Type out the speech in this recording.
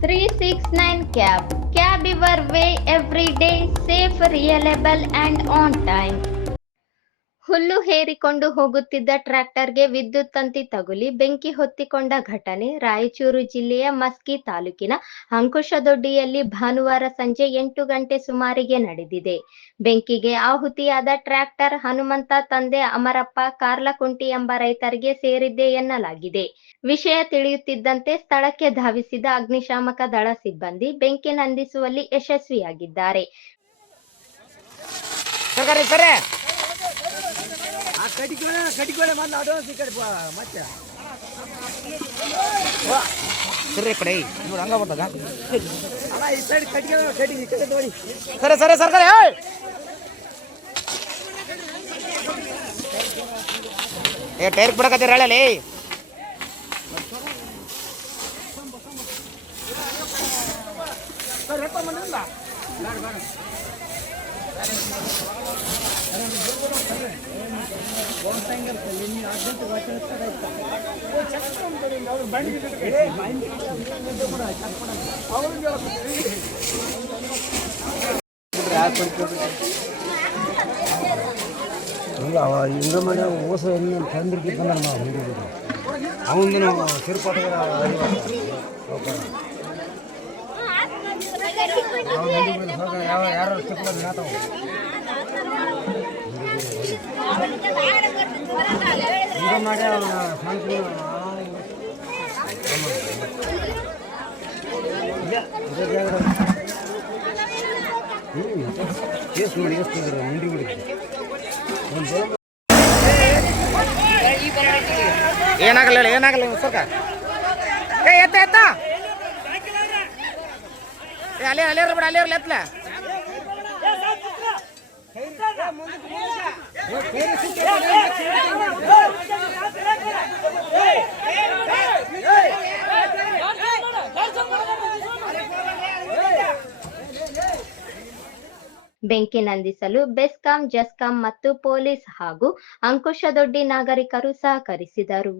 369 Cab. Cab your way every day, safe, reliable and on time. ಹುಲ್ಲು ಹೇರಿಕೊಂಡು ಹೋಗುತ್ತಿದ್ದ ಟ್ರ್ಯಾಕ್ಟರ್ಗೆ ವಿದ್ಯುತ್ ತಂತಿ ತಗುಲಿ ಬೆಂಕಿ ಹೊತ್ತಿಕೊಂಡ ಘಟನೆ ರಾಯಚೂರು ಜಿಲ್ಲೆಯ ಮಸ್ಕಿ ತಾಲೂಕಿನ ಅಂಕುಶದೊಡ್ಡಿಯಲ್ಲಿ ಭಾನುವಾರ ಸಂಜೆ 8 ಗಂಟೆ ಸುಮಾರಿಗೆ ನಡೆದಿದೆ. ಬೆಂಕಿಗೆ ಆಹುತಿಯಾದ ಟ್ರ್ಯಾಕ್ಟರ್ ಹನುಮಂತ ತಂದೆ ಅಮರಪ್ಪ ಕಾರ್ಲಕುಂಟಿ ಎಂಬ ರೈತರಿಗೆ ಸೇರಿದ್ದೆ ಎನ್ನಲಾಗಿದೆ. ವಿಷಯ ತಿಳಿಯುತ್ತಿದ್ದಂತೆ ಸ್ಥಳಕ್ಕೆ ಧಾವಿಸಿದ ಅಗ್ನಿಶಾಮಕ ದಳ ಸಿಬ್ಬಂದಿ ಬೆಂಕಿ ನಂದಿಸುವಲ್ಲಿ ಯಶಸ್ವಿಯಾಗಿದ್ದಾರೆ. ಕಡಿಕೋಳೆ ಮೊದಲು ಅಡ್ವಾನ್ಸ್ ಈ ಕಡೆ ಮತ್ತೆ ಸರಿ ಕಡೆ ನೋಡಿ ಹಂಗ ಬರ್ತದ ಅಲ್ಲ ಈ ಸೈಡ್ ಕಡಿ ಈ ಕಡೆ ನೋಡಿ ಸರಿ ಸರಿ ಸರ್ಕಾರ ಏ ಟೈರ್ ಬಿಡಕತ್ತೀರ ಹೇಳಲಿ ಸರ್ ರೆಪ್ಪ ಬಂದಿಲ್ಲ ಹಿಂಗ ಮಾಡಿ ಓಸ ತಂದಿರ್ತಿದ್ದ ಅವನು ನಾವು ತಿರುಪತಿ ಯಾರು ನಾತಾವ ಮಾಡಿ ಕೇಸ್ ಮಾಡಿ ಎಷ್ಟು ಮುಂಡಿ ಬಿಡಿ ಏನಾಗಲ್ಲ ಏನಾಗಲ್ಲ ಸರ್ಕಾರ ಏ ಎತ್ತ ಎತ್ತ ಅಲ್ಲೇ ಅಲ್ಲೇ ಬಿಡ ಅಲ್ಲೇ ಎತ್ತಲ ಬೆಂಕಿ ನಂದಿಸಲು ಬೆಸ್ಕಾಂ, ಜಸ್ಕಾಂ ಮತ್ತು ಪೊಲೀಸ್ ಹಾಗೂ ಅಂಕುಶದೊಡ್ಡಿ ನಾಗರಿಕರು ಸಹಕರಿಸಿದರು.